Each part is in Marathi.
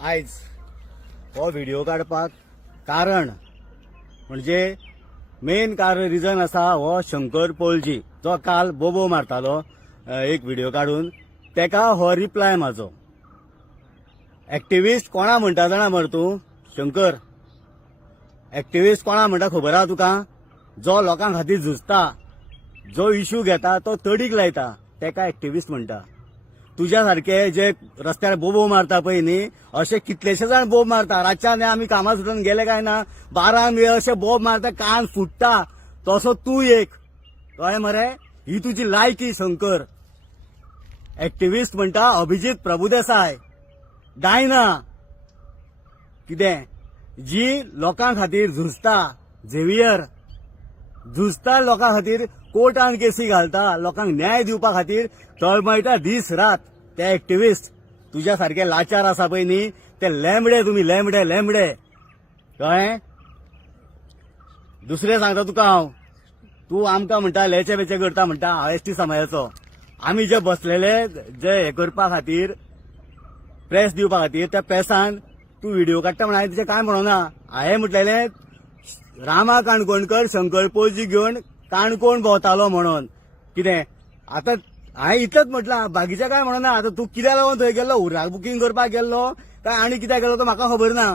आयज हो व्हिडिओ काडपाक कारण म्हणजे मेन कारण रिजन आसा हो शंकर पोळजी जो काल बोबो मारतालो एक व्हिडिओ काढून तेका हो रिप्लाय म्हाजो. एक्टिविस्ट कोणा म्हणटा जाणा मरे तूं शंकर? एक्टिविस्ट कोणा म्हणटा खबर आहा तुका? जो लोकां खातीर झुजता, जो इश्यू घेता तो तडीक लायता तेका एक्टिविस्ट म्हणटा. तुझ्या सारखे जे रस्त्यार बोबो मारता पळय न्ही, असे कितलेशे जाण बोब मारता. रातच्यान आमी कामा सुटून गेले काय ना 12 वेळ असे बोब मारता, कान फुटता. तसो तू एक कळ्ळें मरे? ही तुजी लायकी शंकर. एक्टिविस्ट म्हणटा अभिजित प्रभुदेसाय, डायना कितें जी लोकां खातीर झुजता, झेवियर झुजता लोकां खातीर, कोर्टान केसी घालता, लोकांक न्याय दिवपा खातीर तळमळटा दीस रात. ते एक्टिविस्ट तुझ्या सारखे लाचार आसा पळय न्ही, ते लेंबडे तुम्ही, लेंबडे लेंबडे कळ्ळें? दुसरें सांगता तुका हांव, तूं आमकां म्हणटा लेचे बेचे करता म्हणटा एसटी समाजाचो. आमी जे बसलेले जे हे करपा खातीर, प्रेस दिवपा खातीर, त्या प्रेसान तूं व्हिडिओ काडटा म्हणून हांवें तुजें काय म्हणोना. हांवें म्हटलेलें रामा काणकोणकर शंकर पोळजी घेवन काणकोण भोंवतालो म्हणून. कितें आतां हांवें इतलेंच म्हटलां, बाकीचें काय म्हणोना. आतां तूं कित्याक लागून थंय गेल्लो? उर्राक बुकींग करपाक गेल्लो काय आनी कित्याक गेलो तो म्हाका खबर ना.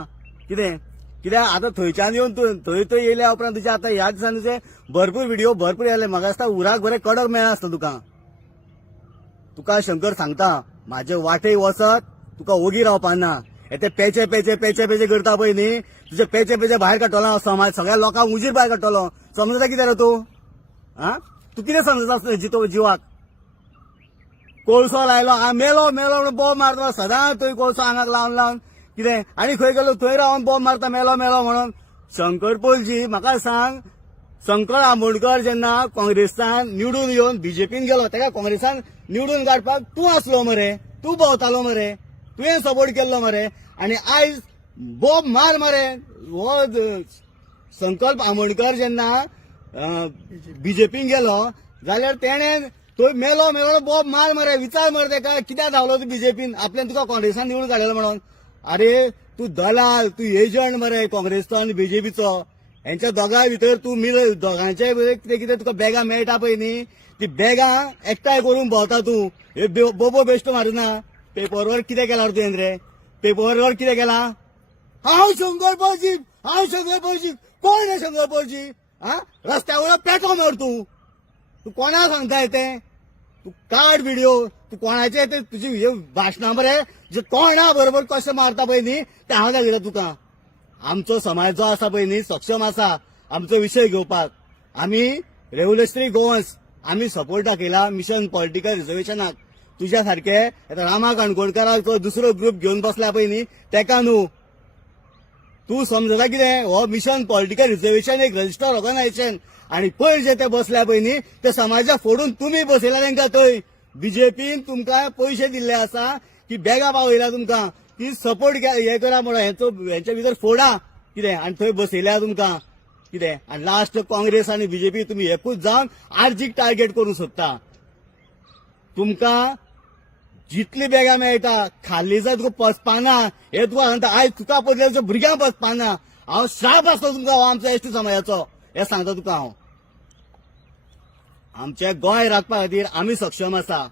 कितें कित्याक आतां थंयच्यान येवन थंय येयल्या उपरांत तुजे आतां ह्या दिसांनी तुजे भरपूर व्हिडिओ भरपूर येयले. म्हाका दिसता उराक बरें कडक मेळ्ळा आसता तुका शंकर सांगता, म्हाजे वाटेक वचत तुका ओगी रावपा ना. ते पेचे पेचे पेचे पेचे करता पळय न्ही, तुजे पेचे पेचे भायर काडटलो समाज, सगळ्या लोकांक उजीर भायर काडटलो. समजता कितें रे तूं? तूं कितें समजता जितो जिवाक? कोळसो लायलो, मेलो मेलो म्हणून बोब मारता सदां. थंय कोळसो आंगाक लावन लावन कितें आनी खंय गेलो थंय रावन बोब मारता मेलो मेलो म्हणून. शंकर पोळजी म्हाका सांग, शंकर आंबोणकर जेन्ना काँग्रेसान निवडून येवन बीजेपीन गेलो, तेका काँग्रेसान निवडून काडपाक तूं आसलो मरे, तूं भोंवतालो मरे, तुवें सपोर्ट केल्लो मरे. आनी आयज बोब मार मरे. हो संकल्प आंबोणकर जेन्ना बीजेपीन गेलो जाल्यार तेणें थंय मेलो मेलो बोब मार मरे. विचार मरे तेका कित्याक धांवलो तूं बीजेपीन? आपल्यान तुका काँग्रेसान निवडून काडलेलो म्हणून. अरे तूं दलाल, तूं एजंट मरे काँग्रेसचो आनी बीजेपीचो. हेंच्या दोगांय भितर तूं दोगांचे कितें कितें तुका बॅगां मेळटा पळय न्ही, ती बॅगां एकठांय करून भोंवता तूं. हे बोबो बेश्ट मारुना. पेपरवर कितें केला तुवें रे? पेपरवर कितें केला? हांव शंकर पोळजी, हांव शंकर पोळजी. कोण रे शंकर पोळजी? रस्त्या वयलो पेटो मर तूं कोणा सांगता तें? तूं काड व्हिडिओ. तूं कोणाचे ते तुजी हे भाशणां मरे जे कोणा बरोबर कशें मारता पळय न्ही, ते हांव दाखयता तुका. आमचो समाज जो आसा पळय न्ही सक्षम आसा आमचो विशय घेवपाक. आमी रेव्होल्युशनरी गोवन्स आमी सपोर्ट दाखयला मिशन पॉलिटिकल रिझर्वेशनाक. तुज्या सारखे रामा काणकोणकराचो दुसरो ग्रुप घेवन बसला पळय न्ही तेका न्हू. तूं समजता कितें? हो मिशन पॉलिटिकल रिझर्वेशन एक रजिस्टर्ड ऑर्गनायझेशन आनी पयर जे ते बसल्या पळय न्ही ते समाजाक फोडून तुमी बसयला तेंकां थंय. बीजेपीन तुमकां पयशे दिल्ले आसा की बॅगां पावयल्या तुमकां की सपोर्ट हे करा म्हणून हेंच्या भितर फोडा कितें आनी थंय बसयल्या तुमकां कितें. आनी लास्ट काँग्रेस आनी बीजेपी तुमी एकूच जावन आर्जीक टार्गेट करूंक सोदता. तुमकां जितली बॅगां मेळटा खाल्ली जाय तुका पचपाना. हे तुका सांगता आयज तुका पडलेल्या भुरग्यांक पचपाना. हांव श्राप आसलो तुमकां हो आमचो एसटी समाजाचो. हे सांगता तुका हांव. आमचें गोंय राखपा खातीर आमी सक्षम आसा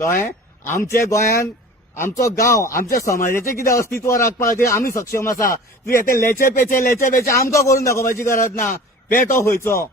कळ्ळें. आमच्या गोंयान आमचो गांव आमच्या समाजाचें कितें अस्तित्व राखपा खातीर आमी सक्षम आसा. तूं हे लेचे पेचे आमकां करून दाखोवपाची गरज ना. पेटो खंयचो